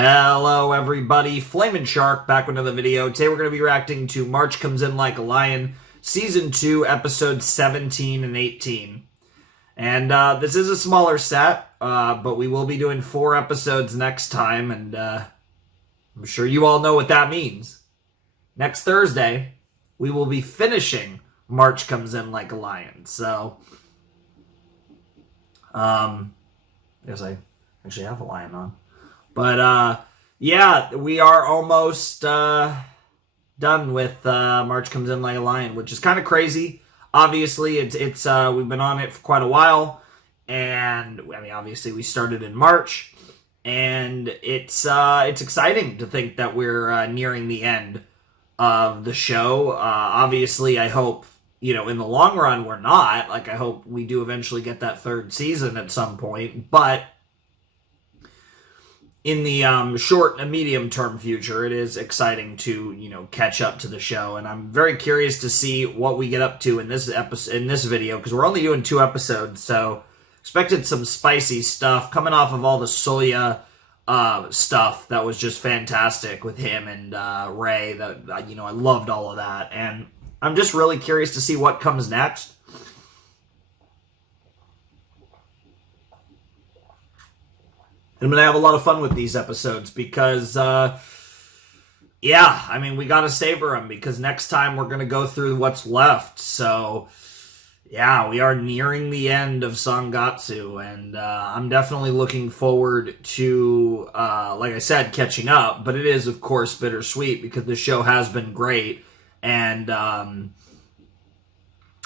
Hello everybody, Flamin' Shark back with another video. Today we're going to be reacting to March Comes In Like a Lion, Season 2, Episodes 17 and 18. And this is a smaller set, but we will be doing 4 episodes next time, and I'm sure you all know what that means. Next Thursday, we will be finishing March Comes In Like a Lion, so... I guess I actually have a lion on. But, yeah, we are almost done with March Comes In Like a Lion, which is kind of crazy. Obviously, it's we've been on it for quite a while, and, I mean, obviously we started in March, and it's exciting to think that we're nearing the end of the show. Obviously, I hope, you know, in the long run, we're not. Like, I hope we do eventually get that 3rd season at some point, but... in the short and medium-term future, it is exciting to, you know, catch up to the show, and I'm very curious to see what we get up to in this video, because we're only doing 2 episodes, so expected some spicy stuff coming off of all the Soya stuff that was just fantastic with him and Ray. That, you know, I loved all of that, and I'm just really curious to see what comes next. I'm going to have a lot of fun with these episodes because, yeah, I mean, we got to savor them because next time we're going to go through what's left. So, yeah, we are nearing the end of Sangatsu, and I'm definitely looking forward to, like I said, catching up. But it is, of course, bittersweet because the show has been great, and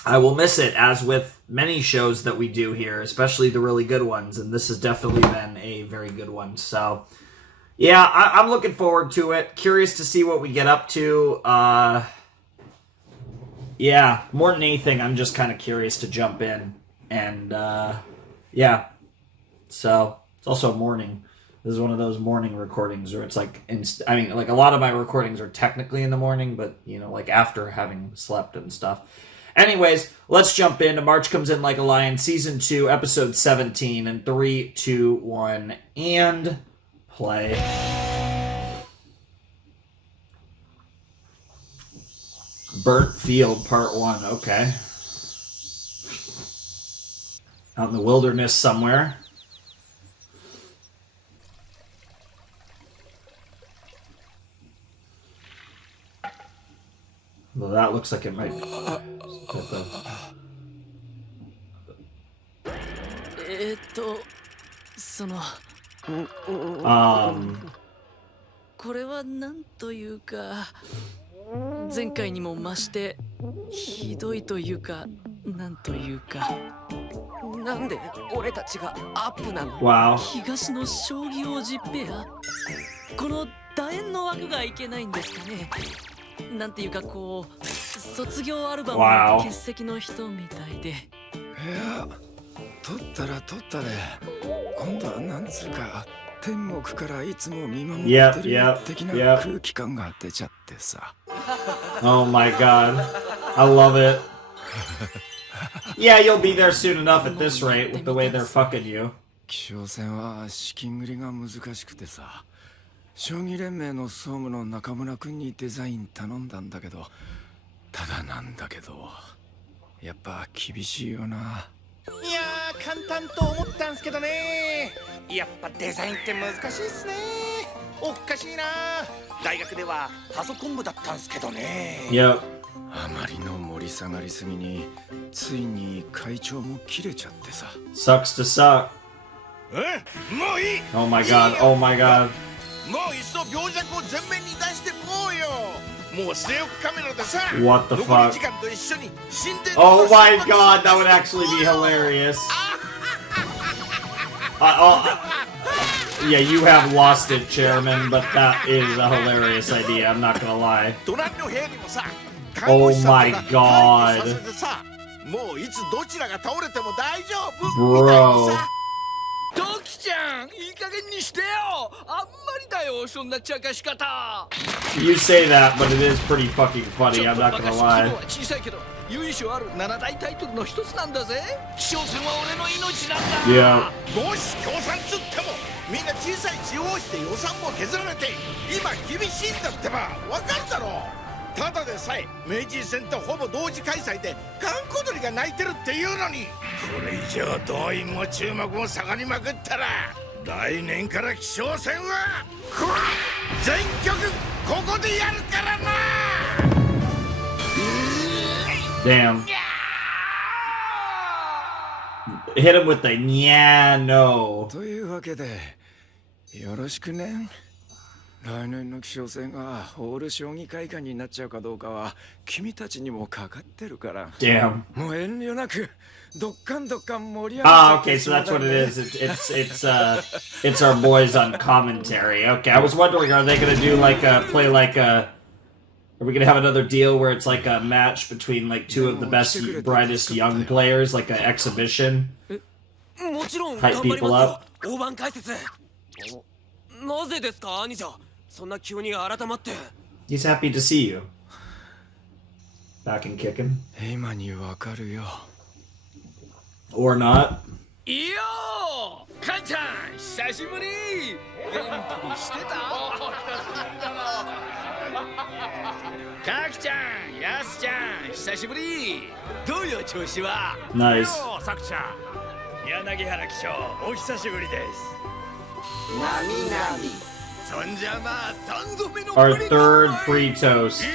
I will miss it, as with many shows that we do here, especially the really good ones, and this has definitely been a very good one. So, yeah, I'm looking forward to it. Curious to see what we get up to. Yeah, more than anything, I'm just kind of curious to jump in, and, yeah. So, it's also morning. This is one of those morning recordings where it's like, I mean, like, a lot of my recordings are technically in the morning, but, you know, like, after having slept and stuff. Anyways, let's jump into March Comes In Like a Lion, Season 2, Episode 17, and 3, 2, 1, and play. Burnt Field, Part 1, okay. Out in the wilderness somewhere. Well, that looks like it might...これはなんというか、前回にも増してひどいというか、なんというか。なんで俺たちがアップなの？ Wow. 東の将棋王子ペア。この楕円の枠がいけないんですかね。なんていうかこう卒業アルバムの欠席の人みたいで。いや、取ったら取ったで。今度はなんつうか天国からいつも見守ってる的な空気感が出ちゃってさ。Oh my god. I love it. Yeah, you'll be there soon enough at this rate with the way they're fucking you. 気象戦は資金繰りが難しくてさ。将棋連盟の総務の中村君にデザイン頼んだんだけど、ただなんだけど、やっぱ厳しいよな。いやー、簡単と思ったんすけどね。やっぱデザインって難しいっすね。おっかしいな。大学ではパソコン部だったんすけどね。Yep. あまりの盛り下がりすぎに、ついに会長も切れちゃってさ。Sucks to suck. もういい。Oh my god, oh my god. もういっそ病弱を前面に出してこうよ。もう据え置きカメラでさ。What the fuck? 残り時間と一緒に神殿 Oh my god, that would actually be hilarious. Yeah, you have lost it, Chairman, but that is a hilarious idea, I'm not gonna lie. Oh my god. もういつどちらが倒れても大丈夫。 Bro. ドキちゃん、いい加減にしてよ。あんまりだよ、そんな茶化し方。 You say that, but it is pretty fucking funny, I'm not gonna lie. 小さいけど、由緒ある7大タイトルの一つなんだぜ。気象戦は俺の命なんだ。Yeah. もし共産つってもみんな小さい地方紙で予算も削られて今厳しいんだってばわかるだろう。ただでさえ明治戦とほぼ同時開催で閑古鳥が鳴いてるっていうのに、これ以上動員も注目も下がりまくったら来年から気象戦は全局ここでやるからな。Damn. Hit him with the yeah, no. というわけでよろしくね。来年の気象戦がオール将棋会館になっちゃうかどうかは君たちにもかかってるから。 Damn. もう遠慮なくどっかん盛り上げて Ah, okay, so that's what it is. It's our boys on commentary. Okay, I was wondering, are they gonna do like a play like a? Are we gonna have another deal where it's like a match between like two of the best, brightest young players, like an exhibition? もちろん Hype 頑張り people ます up. よ大盤解説。なぜですか兄者、そんな急に改まって。 He's happy to see you. Back and kicking, 今にわかるよ。 or not? いやー、カンちゃん久しぶり。元気にしてた？カキちゃん、ヤスちゃん久しぶり。どうよ調子は？ Nice. ようサクちゃん、柳原騎将お久しぶりです。そんじゃまあ三度目の Our ぶり third だ。 pre-toast. よ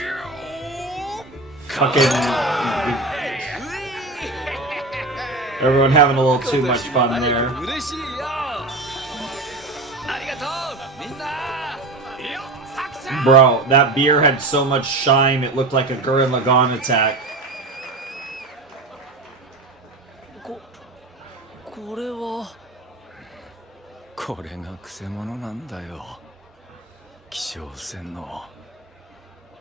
ー Fucking everyone having a little too much fun there. 嬉しいよ。ありがとうみんな。よっサクちゃん。 Bro, that beer had so much shine, it looked like a Gurren Lagann attack. これはこれがくせ者なんだよ。気象戦の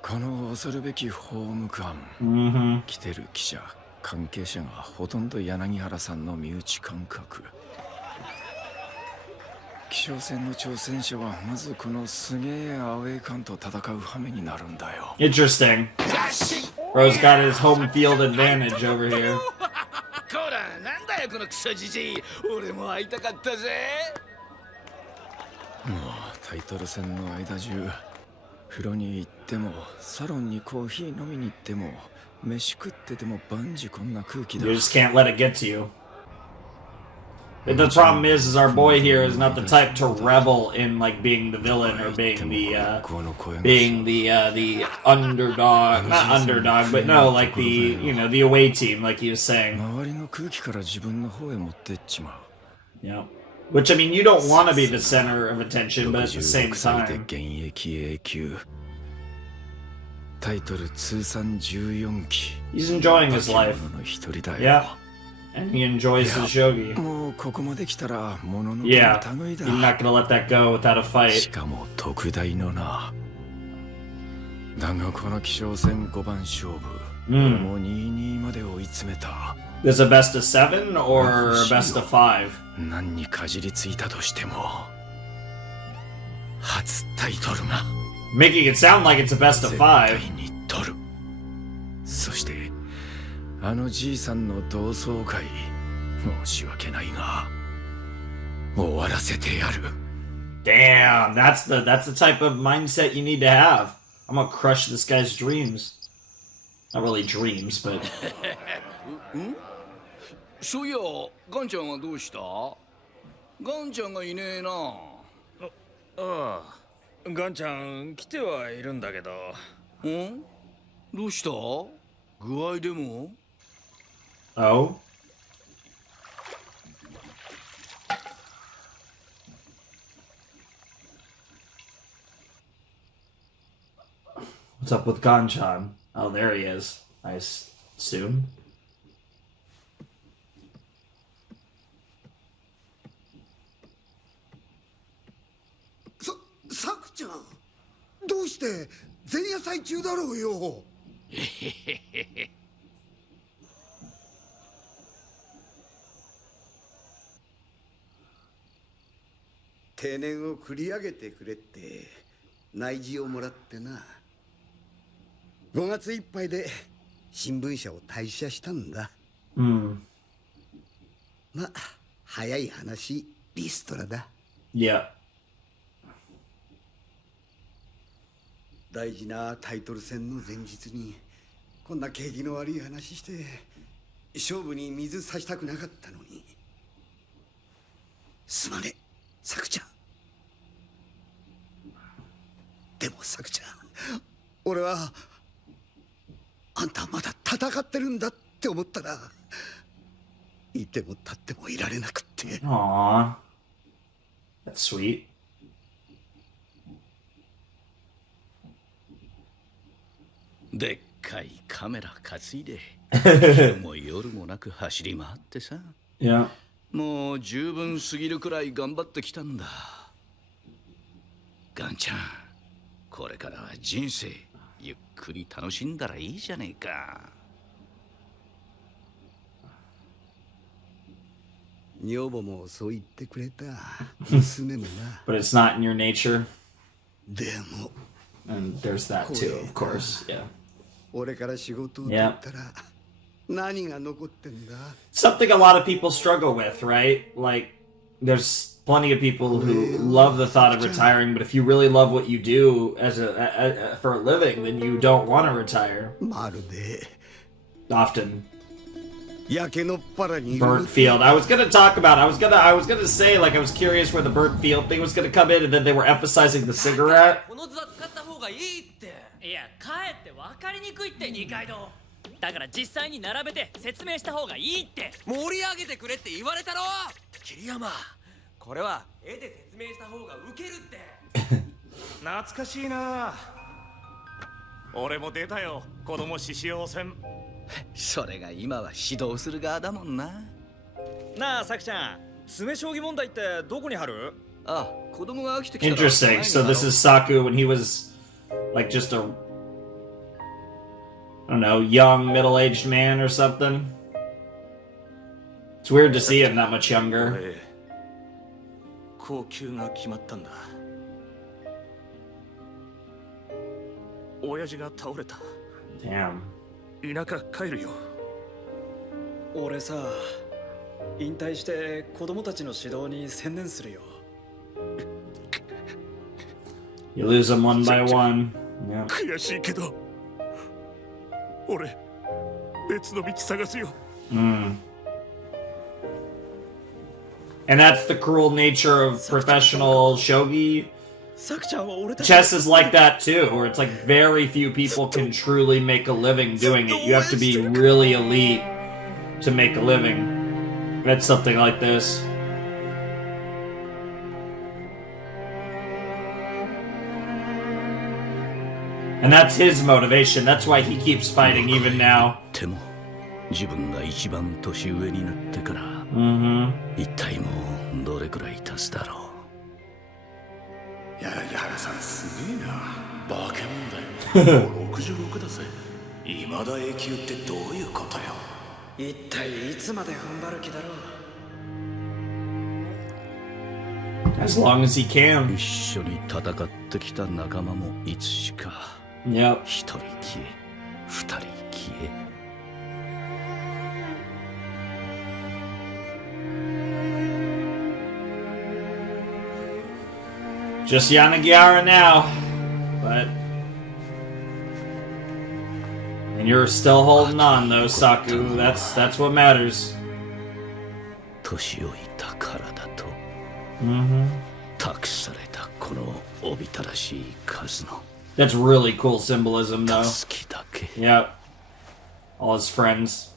この恐るべき法務官。 Mm-hmm. 来てる記者関係者がほとんど柳原さんの身内感覚。気象戦の挑戦者はまずこのすげえアウェー感と戦う羽目になるんだよ。 Interesting. Bro's got his home field advantage over here. こらなんだよこのクソじじい。俺も会いたかったぜ。もうタイトル戦の間中風呂に行ってもサロンにコーヒー飲みに行っても飯食ってても万事こんな空気だ。 You just can't let it get to you. But the problem is our boy here is not the type to revel in like being the villain or being the underdog, not underdog, but no, like the away team, like he was saying. 周りの空気から自分の方へ持ってっちまう。 Yeah. Which I mean, you don't want to be the center of attention, but at the same 66歳で time, 現役 A 級タイトル通算14期 he's enjoying his 化 life. け物の一人だよ。 Yeah, and he enjoys his shogi. もうここまで来たらもののけ Yeah, の類 he's だ。 not gonna let that go without a し fight. かも特大のな。だがこの気象戦5番勝負、俺も2-2まで追い詰めた。 There's a best of 7 or a best of 5? 何にかじりついたとしても初タイトルが Making it sound like it's a best of 絶 5. 対に取る。そしてあのじいさんの同窓会、申し訳ないが終わらせてやる。 Damn, that's the type of mindset you need to have. I'm gonna crush this guy's dreams. Not really dreams, but そういやガンちゃんはどうした？ガンちゃんがいねえな。ああ、ガンちゃん来てはいるんだけど。ん？どうした？具合でも？ oh, what's up with Ganchan? Oh, there he is. I assume. サクちゃんどうして前夜祭中だろうよ。定年を繰り上げてくれって内示をもらってな。5月いっぱいで新聞社を退社したんだ。 Hmm. まあ早い話リストラだ。Yeah. 大事なタイトル戦の前日にこんな景気の悪い話して勝負に水差したくなかったのに。すまねえ、サクちゃん。でもサクちゃん、俺はあんたまだ戦ってるんだって思ったらいても立ってもいられなくって。Aww. That's sweet. でっかいカメラ担いで昼も夜もなく走り回ってさ。Yeah. もう十分すぎるくらい頑張ってきたんだ。ガンちゃん、これからは人生ゆっくり楽しんだらいいじゃねえか。女房もそう言ってくれた。娘もな。But it's not in your nature. でも And there's that too, of course. Yeah. 俺から仕事を取ったら何が残ってんだ。 Something a lot of people struggle with, right? Like, there's plenty of people who love the thought of retiring, but if you really love what you do as for a living, then you don't want to retire. まるで Often 焼け野っ原にいる burnt field. I was gonna talk about. I was gonna say, like, I was curious where the burnt field thing was gonna come in, and then they were emphasizing the cigarette. この図は使った方がいいって。いや、かえって分かりにくいって二階堂。だから実際に並べて説明した方がいいって。盛り上げてくれって言われたろ。桐山、これは絵で説明した方がウケるって。懐かしいな。俺も出たよ、子供獅子王戦。それが今は指導する側だもんな。なあ、さくちゃん、詰将棋問題ってどこに貼る？あ、子供が飽きてきたら。 Interesting. So this is Saku when he was like just a, I don't know, young middle-aged man or something. It's weird to see him that much younger. 高級が決まったんだ。親父が倒れた。 Damn. 田舎帰るよ。俺さ、引退して子供たちの指導に専念するよ。 You lose them one by one. Yeah. 悔しいけど、俺別の道探すよ。Mm. And that's the cruel nature of professional shogi. サクちゃんは俺たち Chess is like that too, where it's like very few people can truly make a living doing it. You have to be really elite to make a living. That's something like this. And that's his motivation. That's why he keeps fighting even now. でも自分が一番年上になってから、Mm-hmm. 一体もうどれくらい経つだろう。柳原さんすげえな。バケモンだよ。もう66だぜ。未だ永久ってどういうことよ。一体いつまで踏ん張る気だろう。 As long as he can. 一緒に戦ってきた仲間もいつしか Yep. 一人消え、二人消え。Just Yanagiara now, but and you're still holding on though, Saku. That's what matters. 年老いた体と Mm-hmm. 託されたこのおびただしい数の That's really cool symbolism though. 助けだけ。 Yep. All his friends.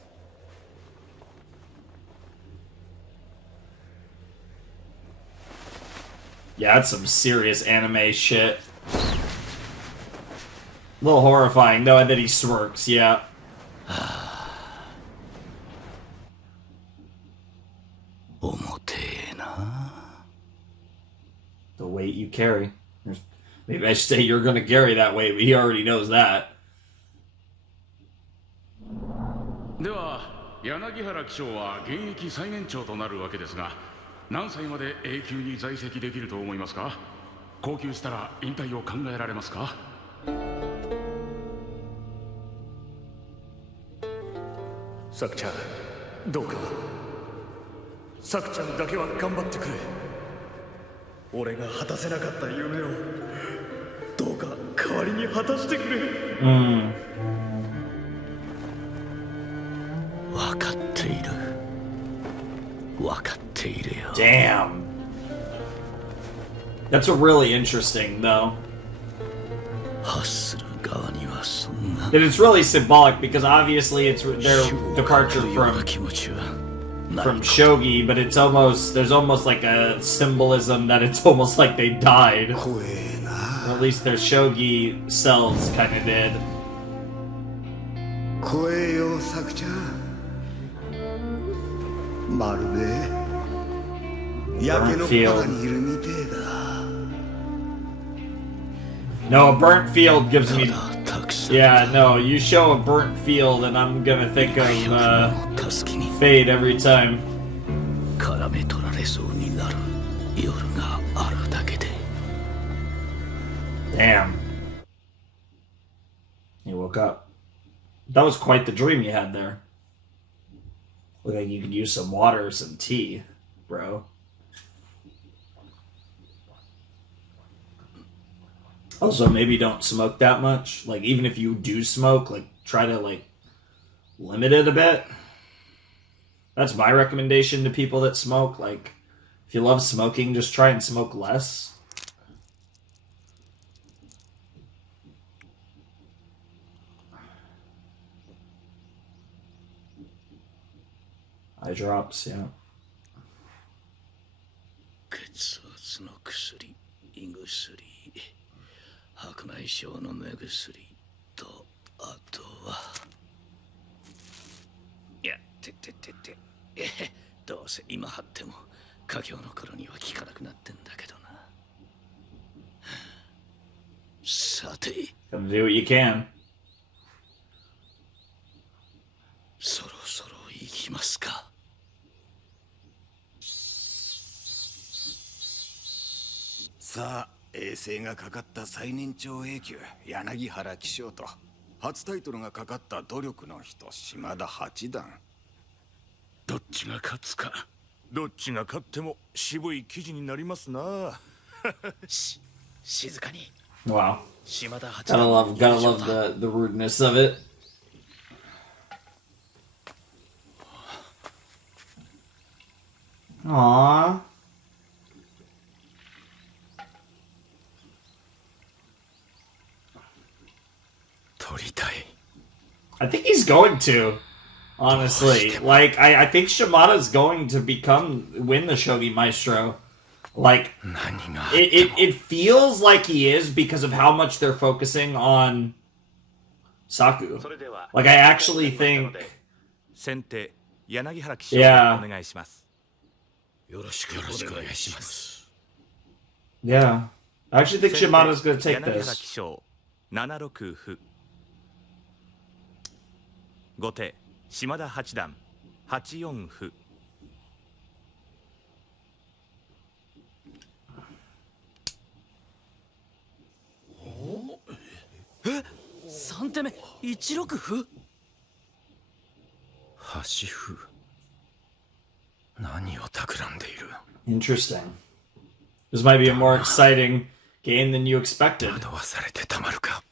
Yeah, that's some serious anime shit. A little horrifying though that he smirks, yeah. 重てえな。 The weight you carry. Maybe I should say you're gonna carry that weight, but he already knows that. では柳原機長は現役最年長となるわけですが、何歳まで永久に在籍できると思いますか？高級したら引退を考えられますか？さくちゃん、どうか。さくちゃんだけは頑張ってくれ。俺が果たせなかった夢をどうか代わりに果たしてくれ。分かっている。分かっているよ。 Damn. That's really interesting, though. 発する側にはそんな That it's really symbolic because obviously it's their departure ような from 気持ちはない from Shogi, but it's almost there's almost like a symbolism that it's almost like they died. 怖えな。 Or at least their Shogi selves kind of did. 怖えよ、サクちゃん。まるで焼け野っ原にいるみてえだ。 No, a burnt field gives me. たくさん Yeah, no, you show a burnt field and I'm gonna think of 助けに Fade every time. 絡め取られそうになる夜があるだけで Damn. He woke up. That was quite the dream you had there. Looked like you could use some water or some tea, bro. Also, maybe don't smoke that much. Like, even if you do smoke, like, try to, like, limit it a bit. That's my recommendation to people that smoke. Like, if you love smoking, just try and smoke less. Eye drops, yeah. 血圧の薬、胃薬、白内障の目薬と、あとは。いや、どうせ今貼っても、家業の頃には効かなくなってんだけどな。さて、 Gotta do what you can. そろそろ行きますか。さあ、衛星がかかった最年長永久柳原騎将と初タイトルがかかった努力の人島田八段。どっちが勝つか。どっちが勝っても渋い記事になりますな。静かに。 Wow. 島田八 Gotta 段 love the rudeness of it. Aww. I think he's going to. Honestly, like I think Shimada's going to win the Shogi Maestro. Like it feels like he is because of how much they're focusing on Saku. Like I actually think. 先手柳原騎将 Yeah. お願いします。よろしくお願いします。 Yeah, I actually think Shimada's going to take 柳原 this. 騎将7六歩。後手島田八段8四歩。 3手目1六歩。端歩。何を企んでいる。 Interesting. This might be a more exciting game than you expected. 惑わされてたまるか。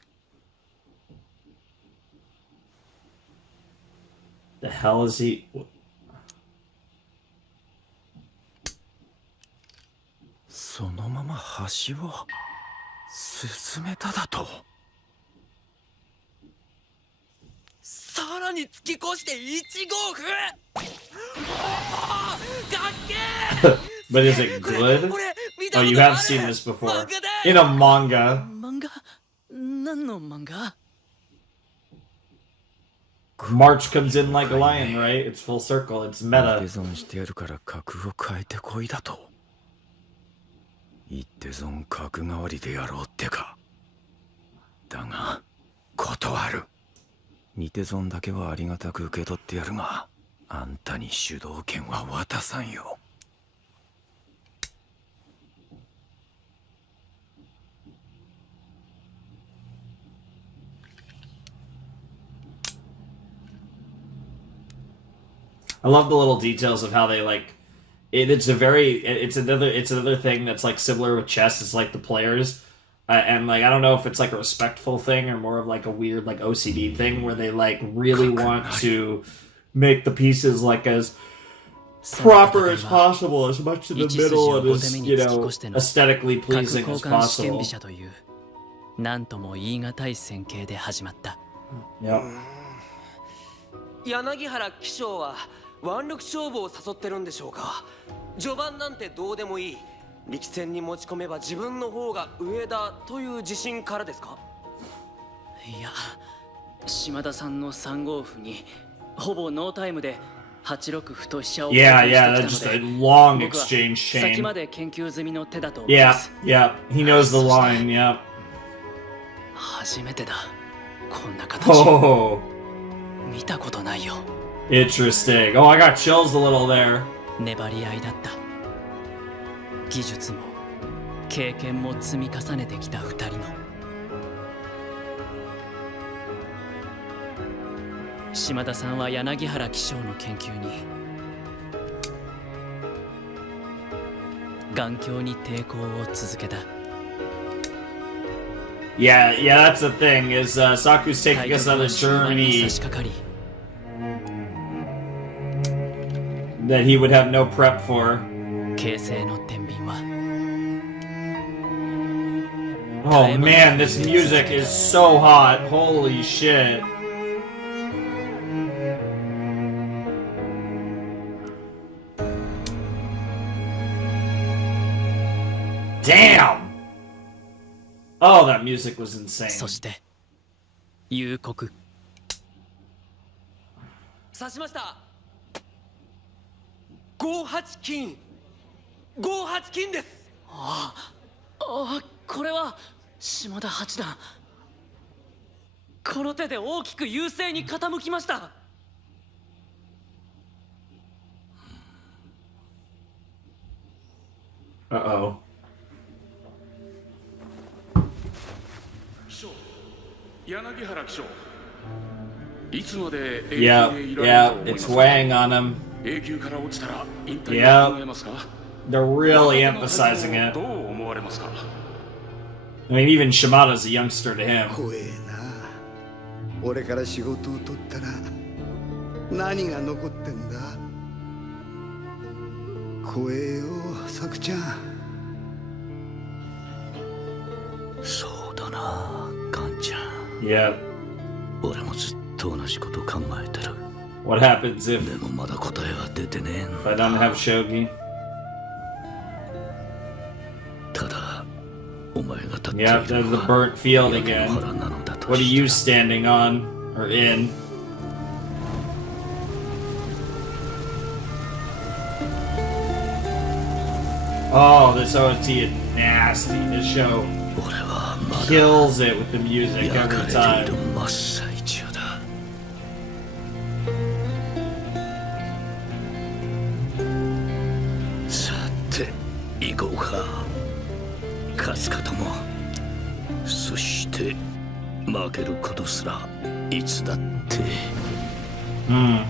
The hell is he? そのまま橋を進めただと。さらに突き越して1五歩。かっけー。 But is it good? Oh, you have seen this before in a manga. 漫画？何の漫画？ March comes in like a lion, right? It's full circle. It's 手 meta. 損してやるから格を変えてこいだと。一手損格代わりでやろうってか。だが断る。二手損だけはありがたく受け取ってやるが、あんたに主導権は渡さんよ。 I love the little details of how they like it's another thing that's like similar with chess. It's like the players, and like I don't know if it's like a respectful thing or more of like a weird like OCD thing where they like really want to make the pieces like as proper as possible, as much in the middle and as, you know, aesthetically 核 pleasing 交 as 換試験 possible. 飛車という何とも言い難い戦型で始まった。 Yep. 柳原騎将は腕力勝負を誘ってるんでしょうか。序盤なんてどうでもいい。力戦に持ち込めば自分の方が上だという自信からですか。いや、島田さんの3五歩にほぼノータイムで8六歩と飛車を Yeah, yeah, that's just a long exchange 先 chain. まで研究済みの手だと思いま Yeah, す。 yeah, he knows the line, yeah. 初めてだ。こんな形。 Oh, 見たことないよ。 interesting. Oh, I got chills a little there. 粘り合いだった。技術も経験も積み重ねてきた2人の。島田さんは柳原騎将の研究に頑強に抵抗を続けた。 Yeah, yeah, that's the thing, is Saku's 対 taking 局 us on は a 終盤に journey 差し掛かり、 that he would have no prep for. 形勢の天秤は Oh man, this music is so hot. Holy shit. Damn! Oh, that music was insane. そして夕刻。刺しました。5八金。5八金です。ああ、これは島田八段。この手で大きく優勢に傾きました。 Uh-oh. 柳原騎将、いつまで Yeah, 永久でいら yeah, れると思います it's か。 weighing on him. 永久から落ちたら引退 Yeah. を考えますか。 They're really emphasizing it. どう思われますか。 I mean, even Shimada's a youngster to him. 怖えな。俺から仕事を取ったら何が残ってんだ。怖えよ、サクちゃん。そうだな、ガンちゃん。 Yeah. 俺もずっと同じこと考えてる。 What happens if でもまだ答えは出てねえん I don't have Shogi? ただ、お前が立ってい Yeah, る there's の the は burnt field 焼け野 again. 原なのだと What are し you た standing on or in? Oh, this OST is nasty. This show 俺はまだ kills it with the music 焼か every れてい time. る真っ最中だ。さて行こうか。勝つことも、そして負けることすらいつだって、 Hmm.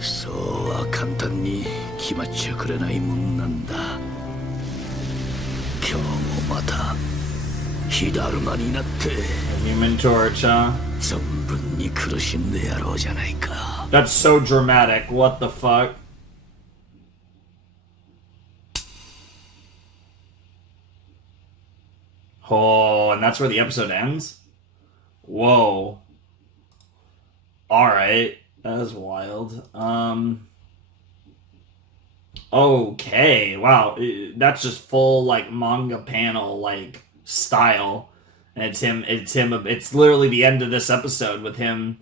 そうは簡単に決まっちゃくれないもんなんだ。今日もまた火だるまになって Human Torch, huh? 存分に苦しんでやろうじゃないか。 That's so dramatic. What the fuck? Oh, and that's where the episode ends? Whoa. Alright. That was wild. Okay. Wow. That's just full, like, manga panel, like, style. And it's literally the end of this episode with him.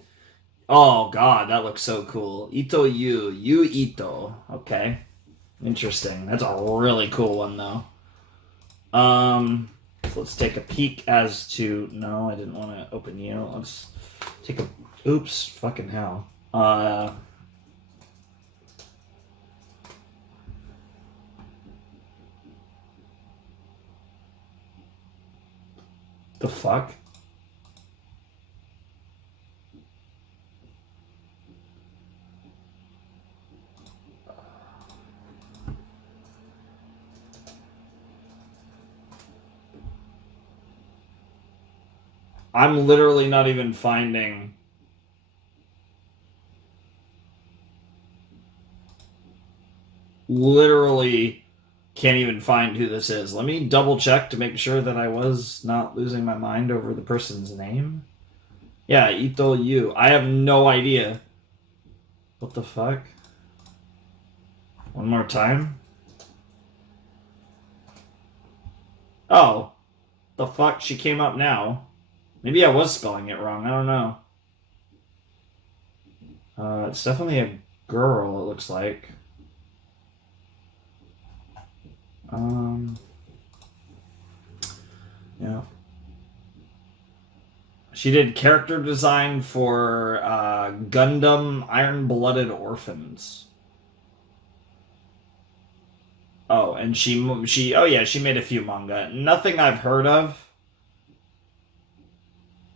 Oh, God, that looks so cool. Ito Yu Ito. Okay. Interesting. That's a really cool one, though. So let's take a peek as to... No, I didn't want to open you. Let's take a... Oops. Fucking hell. The fuck? I'm literally not even finding... Literally can't even find who this is. Let me double check to make sure that I was not losing my mind over the person's name. Yeah, Ito Yu. I have no idea. What the fuck? One more time. Oh. The fuck? She came up now. Maybe I was spelling it wrong. I don't know. It's definitely a girl, it looks like. Yeah. She did character design for Gundam Iron-Blooded Orphans. Oh, and she made a few manga. Nothing I've heard of.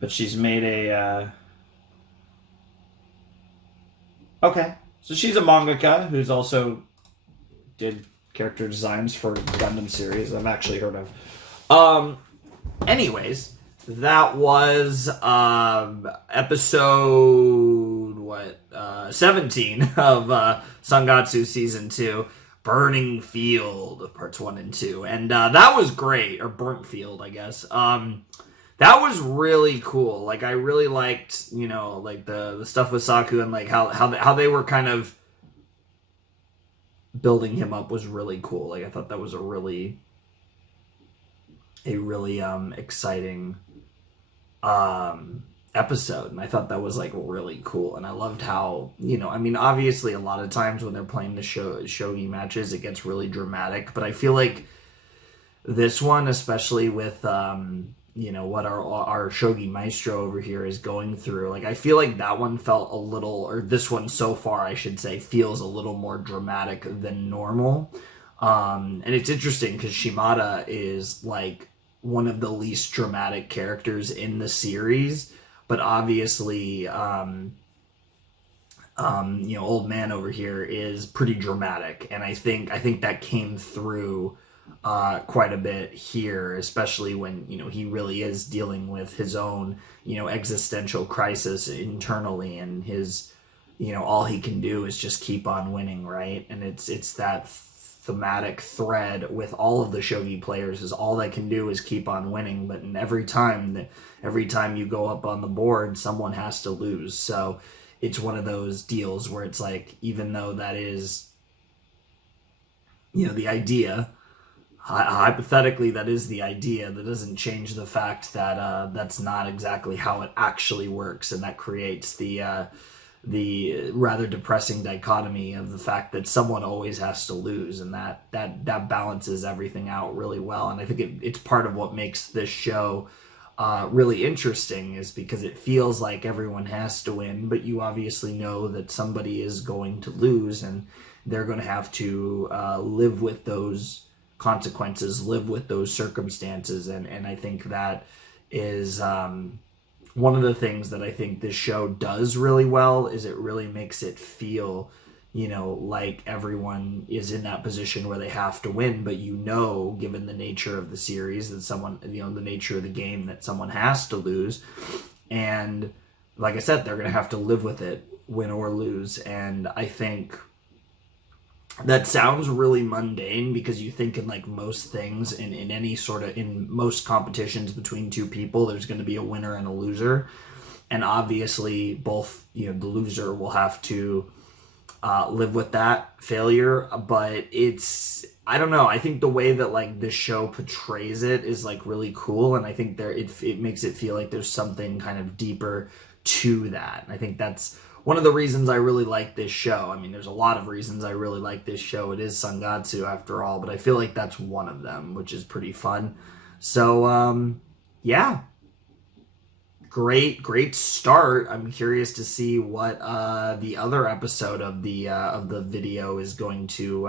But she's made a Okay. So she's a mangaka who's also did character designs for Gundam series I've actually heard of. Anyways, that was episode 17 of Sangatsu season 2, Burning Field parts 1 and 2, and that was great, or Burnt Field, I guess. That was really cool. Like, I really liked, like the stuff with Saku and like how they were kind of building him up was really cool. Like, I thought that was a really exciting episode, and I thought that was like really cool. And I loved how, obviously a lot of times when they're playing the shogi matches, it gets really dramatic, but I feel like this one, especially with what our shogi maestro over here is going through, like, I feel like that one felt a little, or this one so far I should say, feels a little more dramatic than normal. And it's interesting because Shimada is like one of the least dramatic characters in the series, but obviously old man over here is pretty dramatic, and I think that came through quite a bit here, especially when he really is dealing with his own existential crisis internally, and his all he can do is just keep on winning, right? And it's that thematic thread with all of the shogi players, is all they can do is keep on winning, but every time you go up on the board, someone has to lose. So it's one of those deals where it's like, even though that is the idea, hypothetically that is the idea, that doesn't change the fact that that's not exactly how it actually works, and that creates the rather depressing dichotomy of the fact that someone always has to lose, and that balances everything out really well. And I think it's part of what makes this show really interesting, is because it feels like everyone has to win, but you obviously know that somebody is going to lose, and they're going to have to live with those consequences, live with those circumstances, and I think that is one of the things that I think this show does really well, is it really makes it feel like everyone is in that position where they have to win, but given the nature of the series, that someone, the nature of the game, that someone has to lose, and like I said, they're going to have to live with it, win or lose. And I think that sounds really mundane, because you think in like most things, in any sort of, in most competitions between two people, there's going to be a winner and a loser, and obviously both the loser will have to live with that failure. But I don't know, I think the way that like this show portrays it is like really cool, and I think it makes it feel like there's something kind of deeper to that. And I think that's one of the reasons I really like this show. I mean, there's a lot of reasons I really like this show. It is Sangatsu after all, but I feel like that's one of them, which is pretty fun. So, yeah. Great start. I'm curious to see what the other episode of the video is going to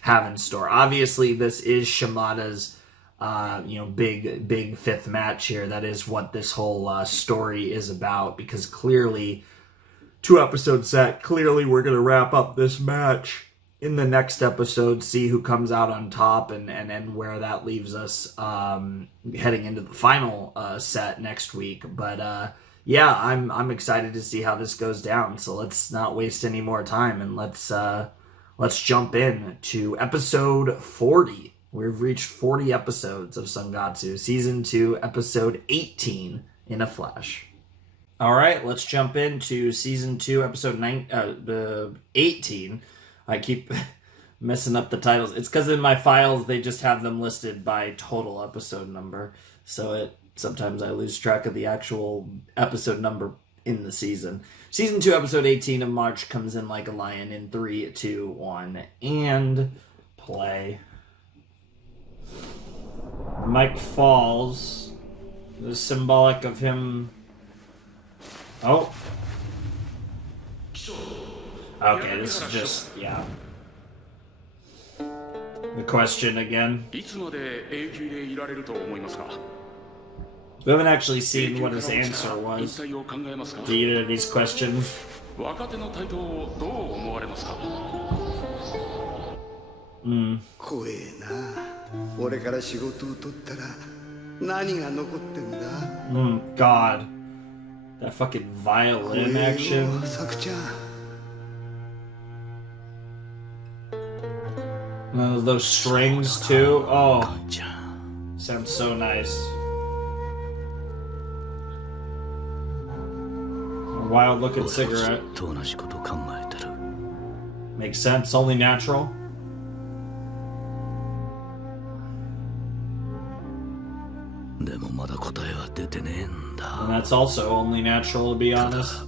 have in store. Obviously, this is Shimada's big fifth match here. That is what this whole story is about, because clearly, 2 episode set, clearly we're going to wrap up this match in the next episode, see who comes out on top and where that leaves us heading into the final set next week. But yeah, I'm excited to see how this goes down. So let's not waste any more time and let's jump in to episode 40. We've reached 40 episodes of Sangatsu, season 2, episode 18 in a flash. All right, let's jump into season 2, episode 18. I keep messing up the titles. It's because in my files, they just have them listed by total episode number. So sometimes I lose track of the actual episode number in the season. Season 2, episode 18 of March comes in like a lion in 3, 2, 1, and play. Mike falls. This is symbolic of him. Oh. Okay, this is just, yeah. The question again. We haven't actually seen what his answer was to either of these questions. Mm. God. That fucking violin action. Those strings too. Oh, sounds so nice. A wild looking cigarette. Makes sense. Only natural. And that's also only natural, to be honest.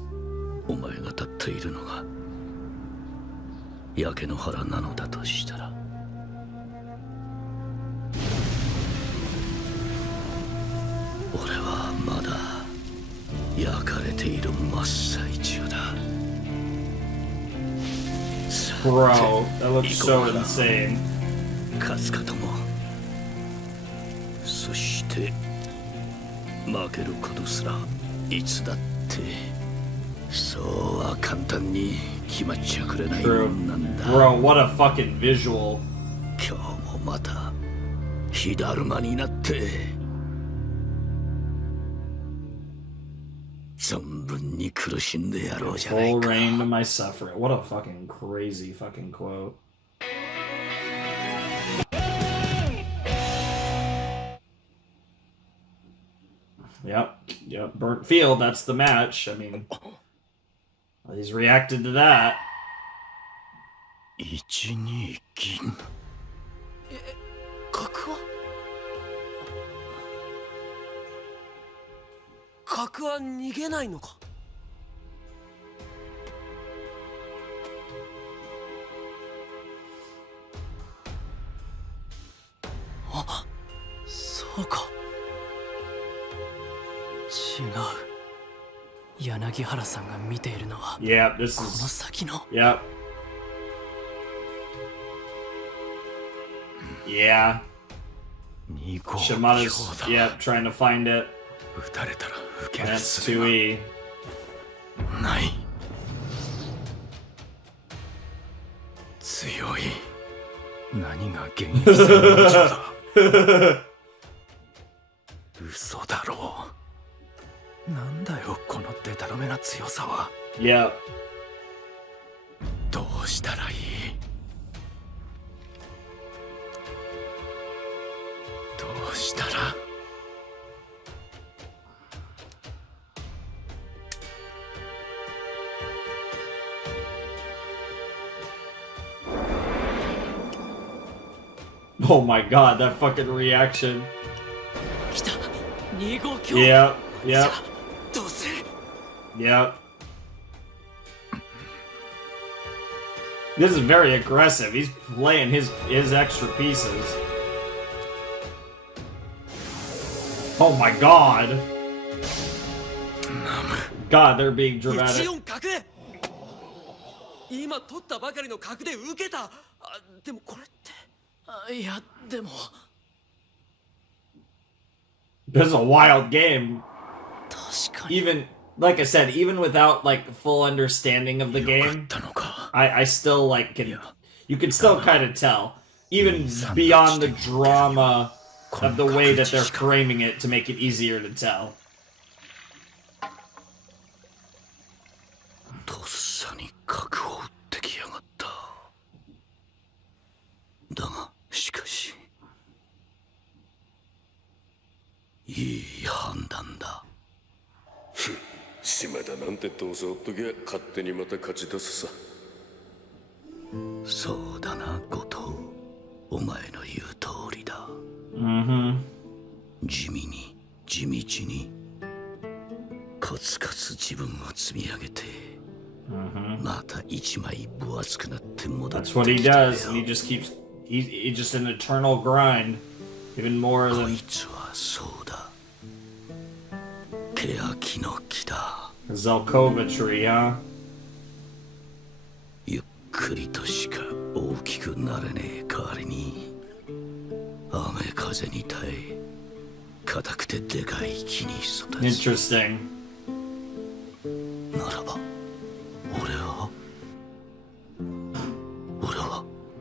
Bro, that looks so insane. 負けることすらいつだってそうは簡単に決まっちゃくれないもんなんだ。 Bro, what a fucking visual. 今日もまた火だるまになって存分に苦しんでやろうじゃないか。 Full reign to my suffering. What a fucking crazy fucking quote. Yep, burnt field, that's the match. I mean, he's reacted to that. 1-2銀角は角は逃げないのか。あ、そうか。違う。柳原さんが見ているのは Yeah, this この is 先の Yep. Yeah. Shimada's trying to find it. 撃たれたら受け That's るすべは 2E. ない。強い。何が現役最年長だ。嘘だろう。なんだよこのデタラメな強さは。Yep. どうしたらいい。どうしたら。Oh my god, that fucking reaction. 来た。2号機。 Yep, yep, どうする。 yep. This is very aggressive. He's playing his extra pieces. Oh my god. God, they're being dramatic. 14角。今取ったばかりの角で受けた。でもこれって。いやでも。This is a wild game. 確かに。 Even like I said, even without like full understanding of the game, I still like can. you can still kind of tell, even beyond the drama of the way that they're framing it to make it easier to tell. とっさに核を撃ってきやがった。だがしかしいい判断だ。島田なんてどうせほっときゃ勝手にまた勝ち出すさ。そうだな、後藤。お前の言う通りだ。地味に地道にコツコツ自分を積み上げて、また一枚分厚くなって戻ってきたよ。 That's what he does, and he just keeps he's just an eternal grind, even more こ than いつはそうだ。欅の木だ。 Zelkova tree, huh? ゆっくりとしか大きくなれねえ代わりに、雨風に耐え硬くてでかい木に育つ。 Interesting. ならば俺は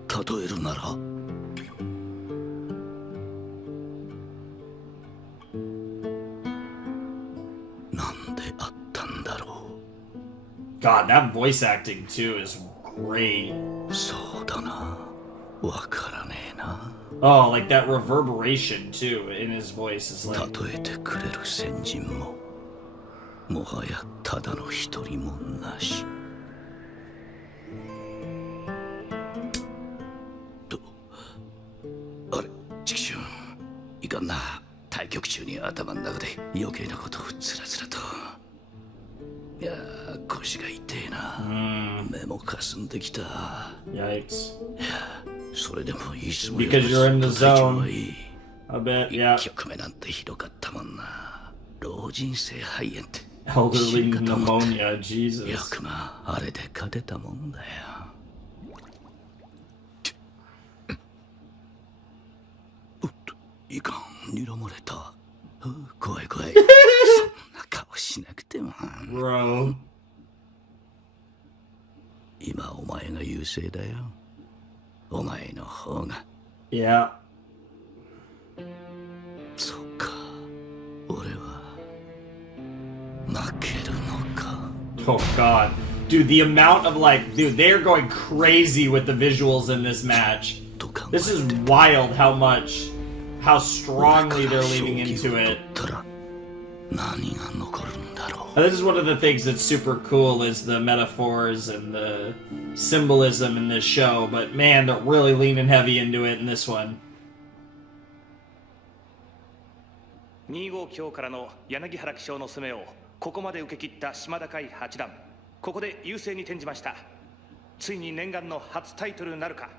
例えるならなんであったんだろう。 God, that voice acting too is great. そうだな、わからねえな。 Oh, like that reverberation too in his voice is like. 例えてくれる先人ももはやただの一人もなし。とあれ、チキシュン、いかんな。対局中に頭の中で余計なことをつらつらと。いやー、腰が痛えな。目もかすんできた。 Yikes. それでもいつも Because you're in the 体調 zone. はいい。 I bet, yeah. 1曲目なんてひどかったもんな。老人性肺炎って。 Elderly pneumonia, よ Jesus. くまあれで勝てたもんだよ。おっと、いかん、睨まれた。怖い怖い。そんな顔しなくても。 Bro. 今お前が優勢だよ。お前の方が。 Yeah. そうか、俺は負けるのか。 Oh God. Dude, the amount of like, dude, they're going crazy with the visuals in this match. This is wild how strongly they're leaning into it. 何が残るんだろう。 This is one of the things that's super cool is the metaphors and the symbolism in this show, but man, they're really leaning heavy into it in this one. 2号橋からの柳原騎将の攻めをここまで受け切った島田海八段、ここで優勢に転じました。ついに念願の初タイトルなるか。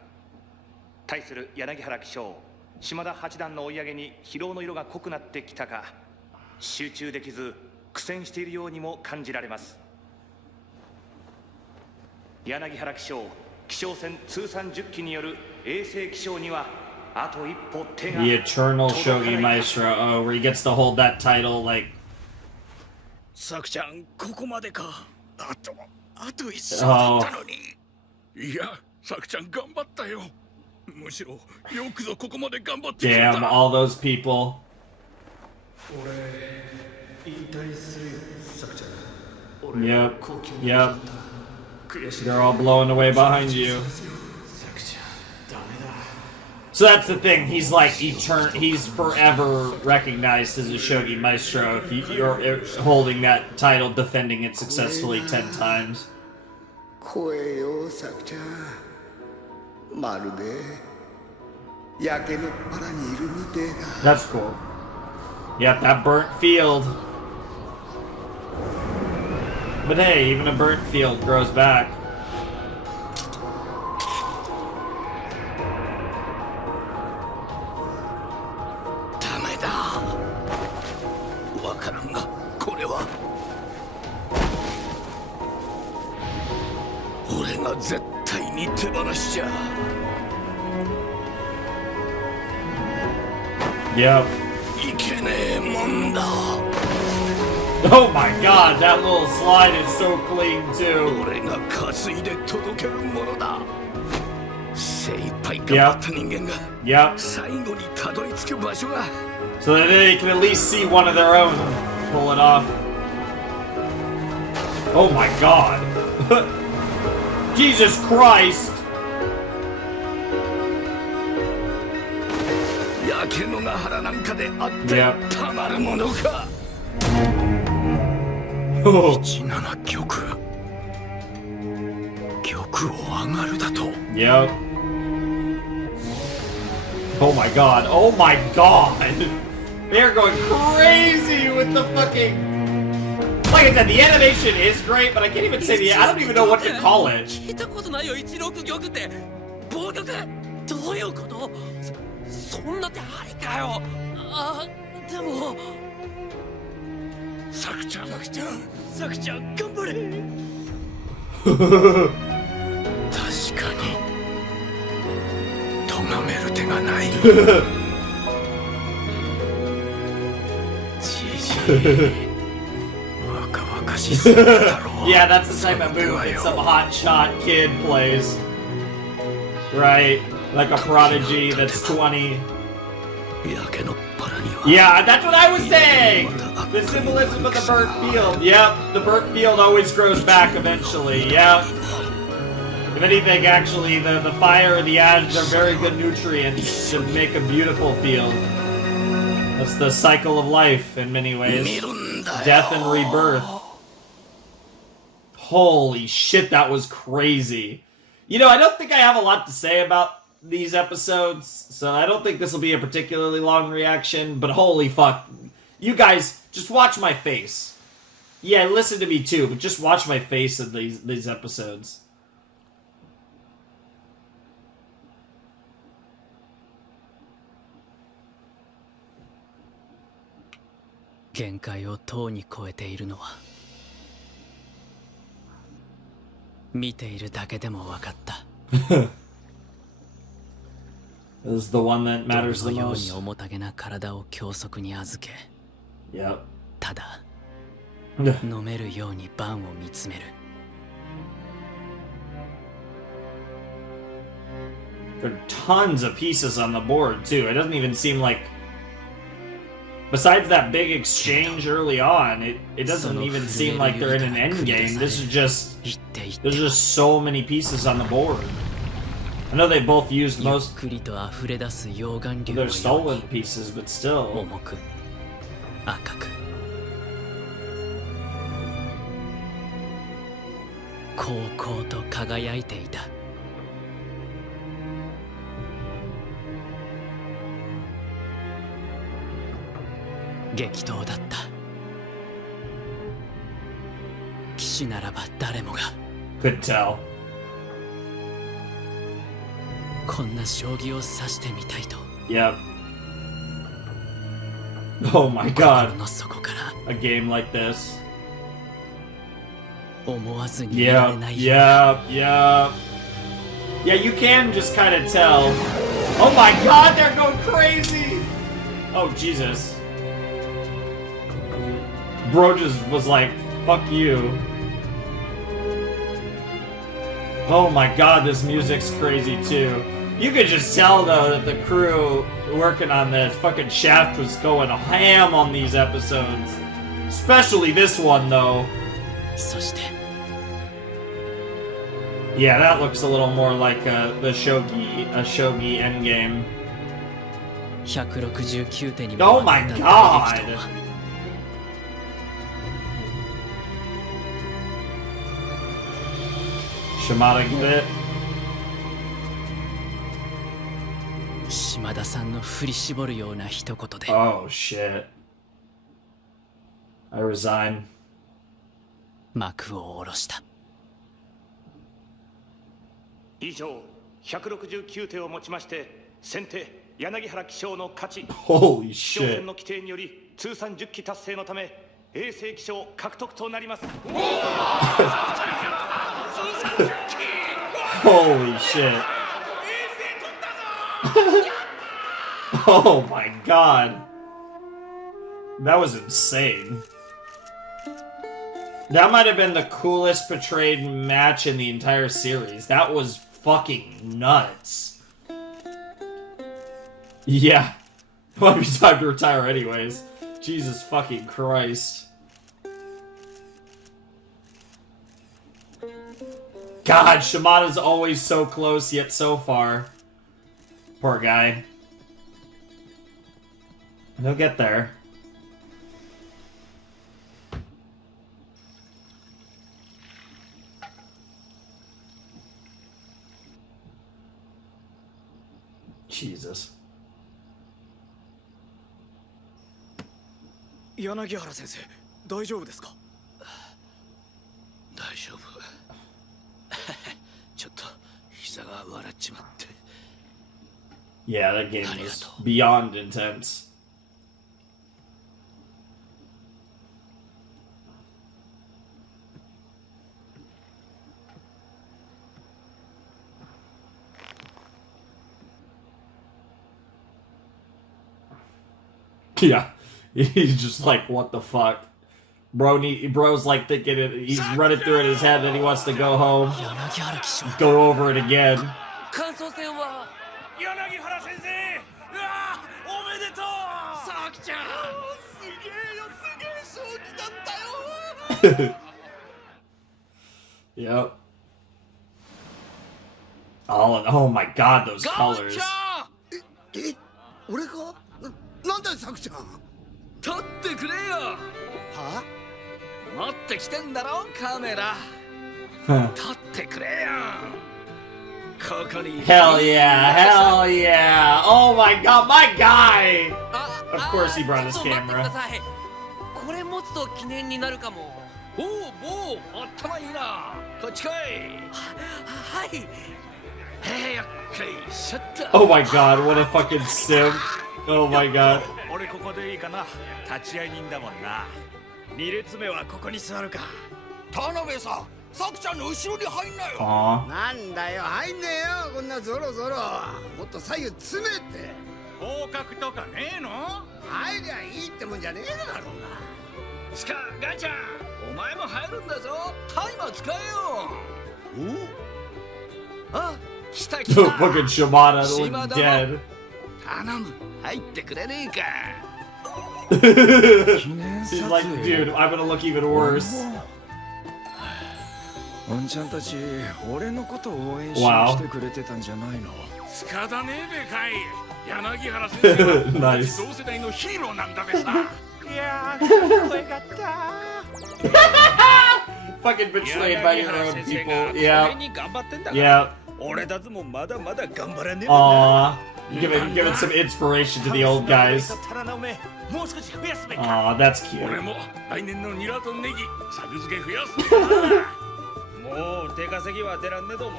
対する柳原騎将、島田八段の追い上げに疲労の色が濃くなってきたか、集中できず苦戦しているようにも感じられます。柳原騎将、騎将戦通算10期による永世騎将にはあと一歩手が。 The eternal Shogi Maestro, oh, where he gets to hold that title, like. サクちゃん、ここまでか。あと一戦だったのに。いや、サクちゃん頑張ったよ。むしろよくぞここまで頑張ってくれた。 Damn, all those people. 俺引退するよ、サクちゃん。 Yep, yep. They're all blowing away behind you. So that's the thing. He's like he's forever recognized as a Shogi Maestro if you're holding that title, defending it successfully 10 times. 声よ、サクちゃん。まるで焼け野っ原にいるみてえだ。 That's cool. Yep, that burnt field. But hey, even a burnt field grows back. ダメだ。わからんが、これは俺が絶対に手放しちゃ。 Yep. いけねえもんだ。 Oh my God, that little slide is so clean too. 俺が担いで届けるものだ。精一杯頑張った人間が Yep. 最後にたどり着く場所が So that they can at least see one of their own pull it off. Oh my god. Jesus Christ. 焼け野ヶ原なんかであって Yep. たまるものか Oh. 17玉を上がるだと Yep. Oh my god. Oh my god. They're going crazy with the fucking... Like I said, the animation is great, but I can't even say the... I don't even know what to call it. 聞いたことないよ16玉って暴力どういうこと？そんな手ありかよ。あ、でもサクちゃん頑張れ。確かに咎める手がないじじい若々しすぎだろう Yeah, that's the type of movie some hotshot kid plays. Right? Like a prodigy that's 20. 焼け野っ原には Yeah, that's what I was saying! The symbolism of the burnt field. Yep, the burnt field always grows back eventually. Yep. If anything, actually, the fire and the ash, they're very good nutrients to make a beautiful field. That's the cycle of life in many ways. Death and rebirth. Holy shit, that was crazy. You know, I don't think I have a lot to say about these episodes, so I don't think this will be a particularly long reaction, but holy fuck. You guys, just watch my face. Yeah, listen to me too, but just watch my face in these episodes. 限界をとうに超えているのは見ているだけでも分かった。This is the one that matters ど the のように most. 重たげな体を教則に預け、 Yep. ただ飲めるように盤を見つめる。There are tons of pieces on the board too. It doesn't even seem like, besides that big exchange early on, it doesn't even seem like they're in an end game. This is just, there's just so many pieces on the board. I know they both used ゆっ most くりと溢れ出す溶岩 of 流 their のよう stolen に pieces, but still. 重く赤くこうこうと輝いていた。激闘だった。騎士ならば誰もが Could tell. こんな将棋を指してみたいと Yep. Oh my 心 god. の底から A game like this. 思わずにいられ Yep, ないような yep, yep. Yeah, you can just kind of tell. Oh my god, they're going crazy! Oh, Jesus. Bro just was like, fuck you. Oh my god, this music's crazy too. You could just tell though that the crew working on this fucking Shaft was going ham on these episodes. Especially this one though. そして Yeah, that looks a little more like the shogi endgame. 169手に Oh も my わたった god! 激闘は Shimada get it? 島田さんの振り絞るような一言で Oh shit. I resign. 幕を下ろした。以上169手をもちまして先手柳原騎将の勝ち。 Holy 騎将戦 shit. の規定により通算10期達成のため永世騎将獲得となります。 Holy shit. Oh my god. That was insane. That might have been the coolest portrayed match in the entire series. That was fucking nuts. Yeah. Might be time to retire anyways. Jesus fucking Christ. God, Shimada's always so close, yet so far. Poor guy. He'll get there. Jesus. 柳原先生、大丈夫ですか？大丈夫。ちょっと膝が笑っちまって。Yeah, that game was beyond intense. Yeah, he's just like, what the fuck? Bro's like thinking it, he's running through it in his head that he wants to go home. Go over it again. 感想戦は柳原先生、うわおめでとう。さきちゃん、すげえよ、すげえ勝利だったよ。 Yep. Oh my god, those colors. え、俺か？なんだよ、サクちゃん。撮ってくれよ。は？持ってきてんだろカメラ。 Huh. 撮ってくれよ。ここに。 Hell yeah, hell yeah. Oh my god, my guy. Of course he brought his ちょっと待ってくだ camera. さい。これ持つと記念になるかも。おお、もう頭いいな。こっち来い。はい。やっかい、シャッター。 Oh my god, what a fucking simp. Oh my god. 俺ここでいいかな。立会人だもんな。2列目はここに座るか。田辺さん、さくちゃんの後ろに入んなよ。 Aw. なんだよ、入んねえよ、こんなゾロゾロ。もっと左右詰めて。合格とかねえの？入りゃいいってもんじゃねえだろうが。スカガンちゃん、お前も入るんだぞ。タイマー使えよ。おあ、来た来た。 Fucking Shimada looked dead. 頼む、入ってくれねえか。He's like, dude, I'm gonna look even worse. おんちゃんたち俺のことを応援しに Wow. 来てくれてたんじゃないの？仕方ねえべかい。柳原先生は Nice. 同世代のヒーローなんだべさ。いやー、声がった。 Fucking betrayed by your own people. 俺 Yeah. に頑張ってんだから。 Yeah. 俺たちもまだまだ頑張らねえもんな。 Aw. Giving some inspiration to the old guys. もう少し増やすべき。 Aw, that's 俺 cute. も来年のニラとネギ作付け増やすんだ。もう手稼ぎは出らんねども、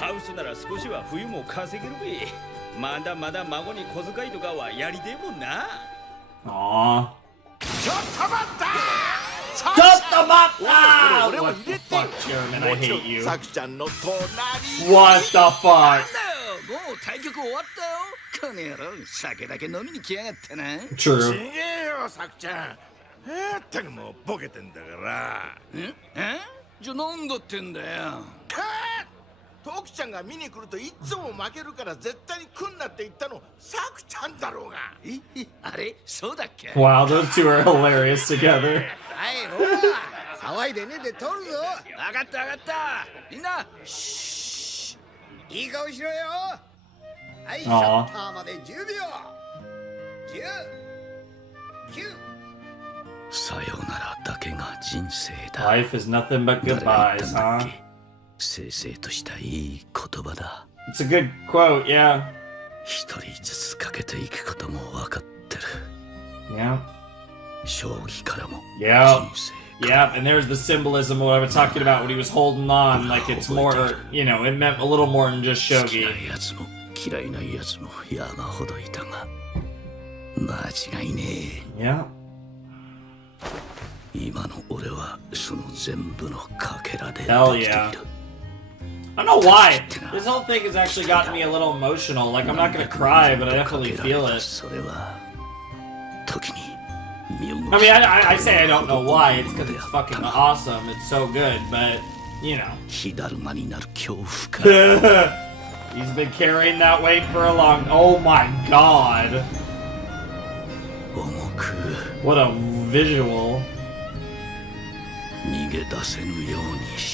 ハウスなら少しは冬も稼げるべ。まだまだ孫に小遣いとかはやりでえもんな。 Aw. ちょっと待った。 Ah, 俺も what 入 the れて。 fuck, Chairman? I もちろ hate you. んさくちゃんの隣。 What the fuck? なんだよ、もう対局終わったよ。この野郎、酒だけ飲みに来やがったな。ち True. げえよ、さくちゃん。ったくもうボケてんだから。じゃあなんだってんだよ。か徳ちゃんが見に来るといつも負けるから絶対に来んなって言ったのさくちゃんだろうが。あれ、そうだっけ？ Wow, those two are hilarious together. はいほら、騒いでねで取るぞ。わかったわかった。みんな、いい顔しろよ。はい、シャあーッターまで10秒。10、9。さようならだけが人生だ。 Life is nothing but 誰が言 goodbyes, ったんだっ huh? け？正々としたいい言葉だ。 It's a good quote, yeah. 一人ずつかけていくことも分かってる。 Yeah. 将棋からも Yeah. 人生 Yeah, and there's the symbolism of what I was talking about when he was holding on, like it's more, you know, it meant a little more than just 好きな shogi. やつも嫌いなやつも山ほどいたが間違いね Yeah. え。今の俺はその全部のかけらでできてい Hell る。 yeah. I don't know why. This whole thing has actually gotten me a little emotional. Like, I'm not gonna cry, but I definitely feel it. それは時に身を I mean, I say I don't know why. It's because it's fucking awesome. It's so good, but, you know. 火だるまになる恐怖か。He's been carrying that weight for a long... Oh my god. What a visual.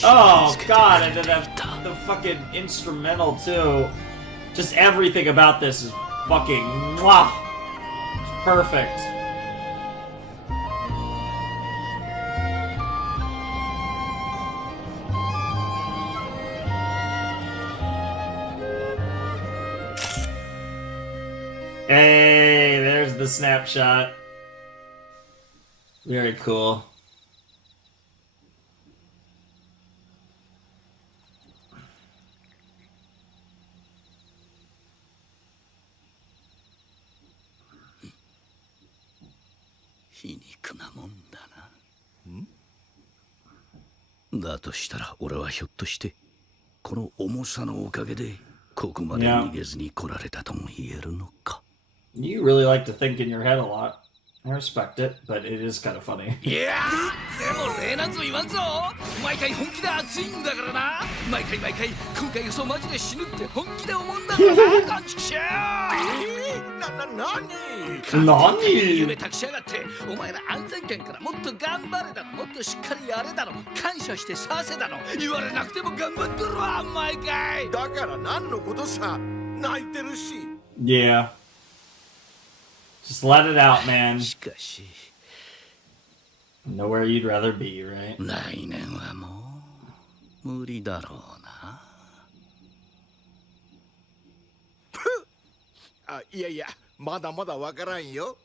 Oh god, and then the fucking instrumental too. Just everything about this is fucking mwah. It's perfect. Hey, there's the snapshot. Very cool.だとしたら俺はひょっとしてこの重さのおかげでここまで逃げずに来られたとも言えるのか。You really like to think in your head a lot. I respect it, but it is kind of funny. いやー、でも礼なんぞ言わんぞ。毎回本気で熱いんだからな。毎回今回こそマジで死ぬって本気で思うんだからな。ガンチクシャー。何？夢託しやがって。お前ら安全圏からもっと頑張れだの、もっとしっかりやれだの、感謝してさせだの、言われなくても頑張ってるわ毎回。だから何のことさ、泣いてるし。Yeah. Just let it out, man. Nowhere you'd rather be, right? 来年はもう無理だろうな。あ、いやいや、まだまだわからんよ。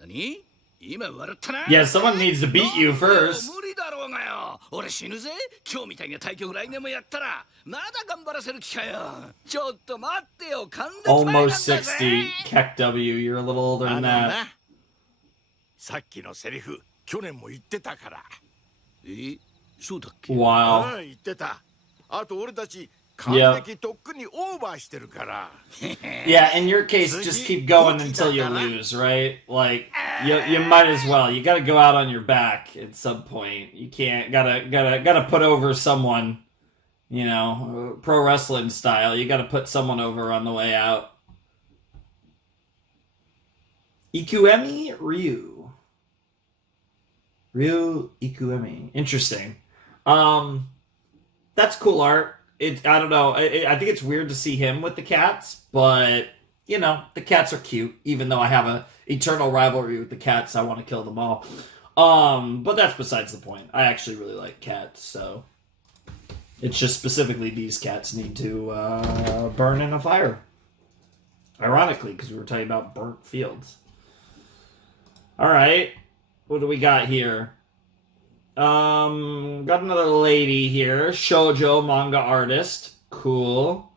何？今笑ったな。Yeah, someone needs to beat you first. 無理だろうがよ。俺死ぬぜ。今日みたいな対局来年もやったらまだ頑張らせる気かよ。ちょっと待ってよ。Almost 60. Keck W, you're a little older than that. さっきのセリフ、去年も言ってたから。そうだっけ？ Wow. 言ってた。あと俺たち還暦とっくにオーバーしてるから。Yeah, in your case, just keep going until you lose, right? Like, you might as well. You gotta go out on your back at some point. You can't, gotta put over someone, you know, pro wrestling style. You gotta put someone over on the way out. Ikuemi Ryu. Ryu Ikuemi. Interesting. That's cool art. I don't know. I think it's weird to see him with the cats, but, you know, the cats are cute. Even though I have a eternal rivalry with the cats, I want to kill them all. But that's besides the point. I actually really like cats, so... It's just specifically these cats need to burn in a fire. Ironically, because we were talking about burnt fields. Alright. What do we got here? Got another lady here. Shoujo manga artist. Cool.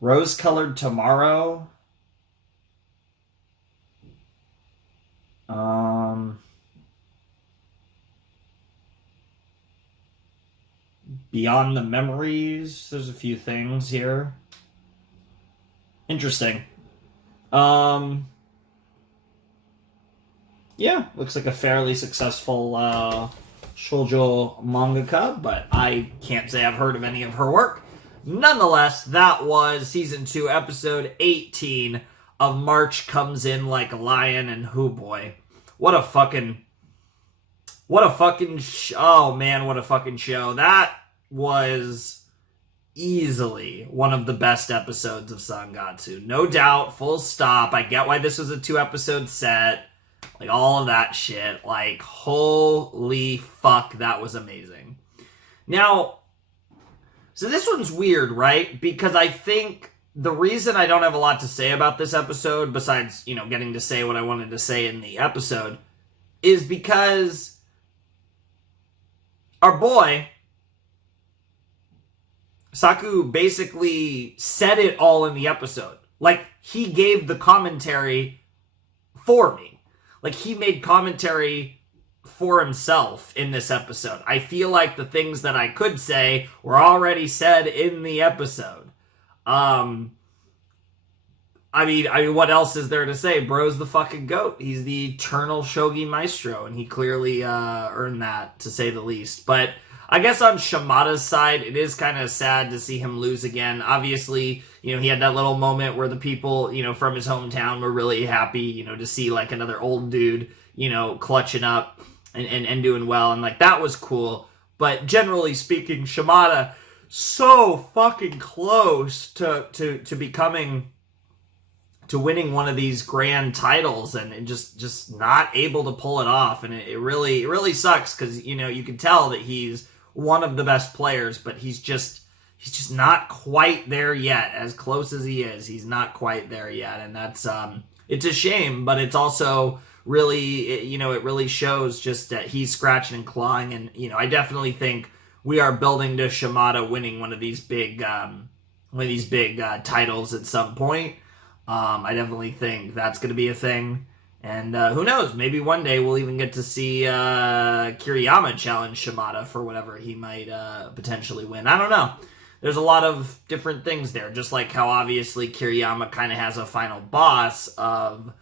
Rose-colored tomorrow. Beyond the Memories. There's a few things here. Interesting. Yeah, looks like a fairly successful shoujo mangaka, but I can't say I've heard of any of her work. Nonetheless, that was Season 2, Episode 18 of March Comes In Like a Lion, and hoo boy. What a fucking oh man, what a fucking show. That was easily one of the best episodes of Sangatsu. No doubt, full stop. I get why this was a 2-episode set. Like, all of that shit. Like, holy fuck, that was amazing. Now, so this one's weird, right? Because I think the reason I don't have a lot to say about this episode, besides, you know, getting to say what I wanted to say in the episode, is because our boy Saku basically said it all in the episode. Like, he gave the commentary for me. Like, he made commentary for himself in this episode. I feel like the things that I could say were already said in the episode. I mean, what else is there to say? Bro's the fucking GOAT. He's the eternal Shogi Maestro, and he clearly earned that, to say the least. But I guess on Shimada's side, it is kind of sad to see him lose again. Obviously, you know, he had that little moment where the people, you know, from his hometown were really happy, you know, to see, like, another old dude, you know, clutching up and doing well. And, like, that was cool. But generally speaking, Shimada, so fucking close to becoming... to winning one of these grand titles and just not able to pull it off. And it really sucks because, you know, you can tell that he's one of the best players, but he's just not quite there yet. As close as he is, he's not quite there yet. And that's, it's a shame, but it's also really, you know, it really shows just that he's scratching and clawing. And, you know, I definitely think we are building to Shimada winning one of these big titles at some point. I definitely think that's going to be a thing. And who knows, maybe one day we'll even get to see Kiriyama challenge Shimada for whatever he might potentially win. I don't know. There's a lot of different things there, just like how obviously Kiriyama kind of has a final boss of...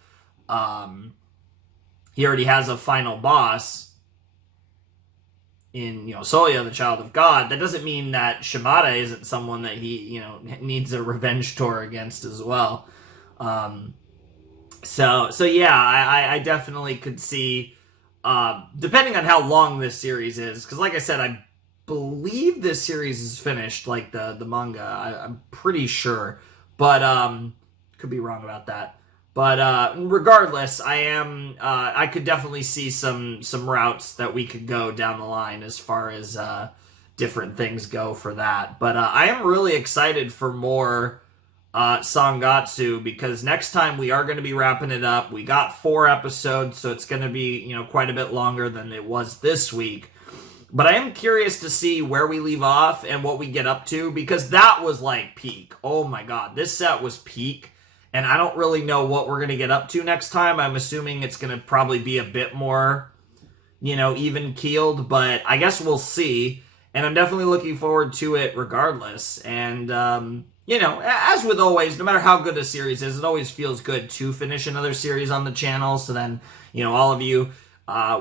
he already has a final boss in, you know, Soya, the Child of God. That doesn't mean that Shimada isn't someone that he, you know, needs a revenge tour against as well. So yeah, I definitely could see, depending on how long this series is, because like I said, I believe this series is finished, like the manga. I'm pretty sure, but could be wrong about that. But regardless, I could definitely see some routes that we could go down the line as far as different things go for that. But I am really excited for more Sangatsu, because next time we are going to be wrapping it up. We got 4 episodes, so it's going to be, you know, quite a bit longer than it was this week. But I am curious to see where we leave off and what we get up to, because that was like peak. Oh my god, this set was peak. And I don't really know what we're going to get up to next time. I'm assuming it's going to probably be a bit more, you know, even-keeled, but I guess we'll see. And I'm definitely looking forward to it regardless. And, you know, as with always, no matter how good a series is, it always feels good to finish another series on the channel. So then, you know, all of you,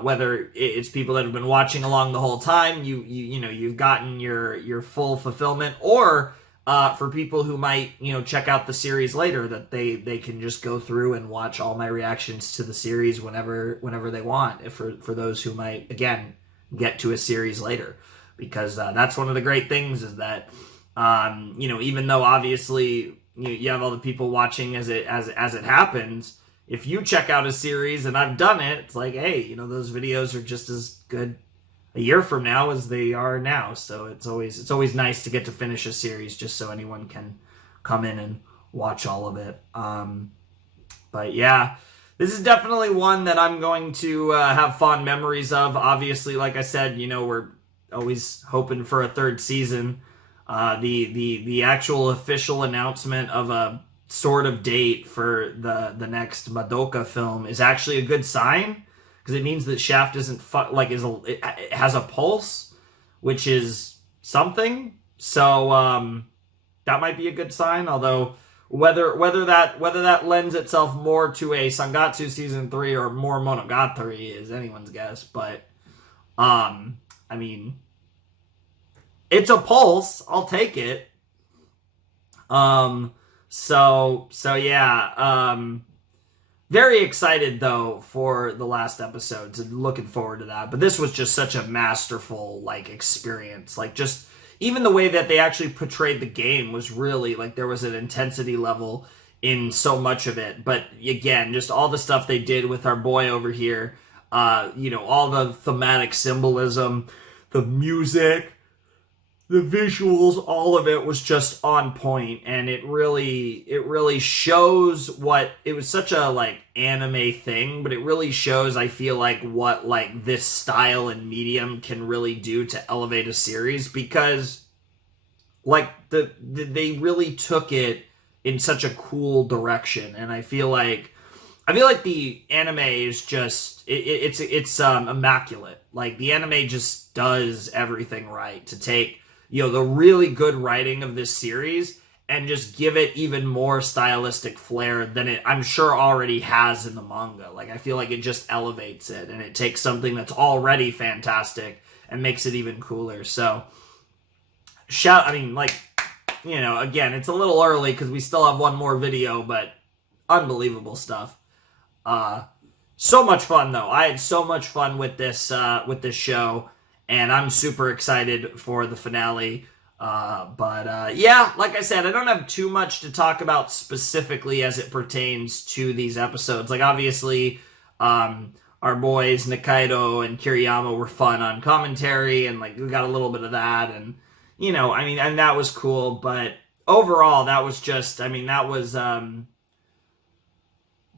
whether it's people that have been watching along the whole time, you know, you've gotten your full fulfillment, or for people who might, you know, check out the series later, that they can just go through and watch all my reactions to the series whenever they want. For those who might, again, get to a series later, because that's one of the great things is that, you know, even though obviously you have all the people watching as it happens, if you check out a series and I've done it, it's like, hey, you know, those videos are just as good a year from now as they are now. So it's always nice to get to finish a series just so anyone can come in and watch all of it. But yeah, this is definitely one that I'm going to have fond memories of. Obviously, like I said, you know, we're always hoping for a 3rd season. The actual official announcement of a sort of date for the next Madoka film is actually a good sign, because it means that Shaft isn't it has a pulse, which is something. So that might be a good sign. Although whether that lends itself more to a Sangatsu season 3 or more Monogatari is anyone's guess. But I mean, it's a pulse. I'll take it. So yeah. Very excited, though, for the last episodes and looking forward to that. But this was just such a masterful, like, experience. Like, just even the way that they actually portrayed the game was really, like, there was an intensity level in so much of it. But again, just all the stuff they did with our boy over here, you know, all the thematic symbolism, the music, the visuals, all of it was just on point, and it really shows what it was. Such a like anime thing, but it really shows, I feel like, what like this style and medium can really do to elevate a series, because like they really took it in such a cool direction. And I feel like the anime is just it's immaculate. Like the anime just does everything right to take, you know, the really good writing of this series and just give it even more stylistic flair than it, I'm sure, already has in the manga. Like, I feel like it just elevates it, and it takes something that's already fantastic and makes it even cooler. So, again, it's a little early because we still have one more video, but unbelievable stuff. So much fun, though. I had so much fun with this show, and I'm super excited for the finale. Yeah, like I said, I don't have too much to talk about specifically as it pertains to these episodes. Like, obviously, our boys Nikaido and Kiriyama were fun on commentary, and like we got a little bit of that, and and that was cool. But overall, that was just, that was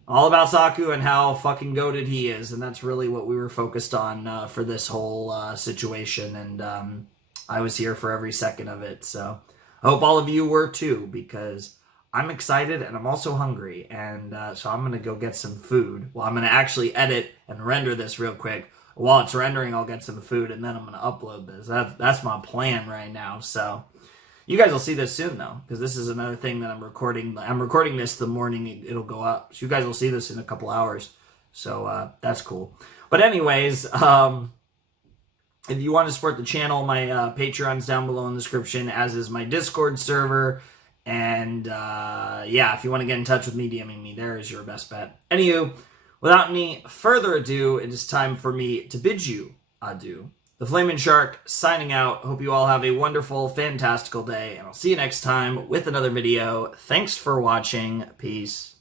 all about Saku and how fucking goated he is, and that's really what we were focused on for this whole situation. And I was here for every second of it, so I hope all of you were too, because I'm excited and I'm also hungry, and so I'm going to go get some food. Well, I'm going to actually edit and render this real quick. While it's rendering, I'll get some food, and then I'm going to upload this. That's my plan right now, so you guys will see this soon, though, because this is another thing that I'm recording. I'm recording this the morning it'll go up, so you guys will see this in a couple hours, so that's cool. But anyways, if you want to support the channel, my Patreon's down below in the description, as is my Discord server. And if you want to get in touch with me, DMing me there is your best bet. Anywho, without any further ado, it is time for me to bid you adieu. The Flamin' Shark signing out. Hope you all have a wonderful, fantastical day, and I'll see you next time with another video. Thanks for watching. Peace.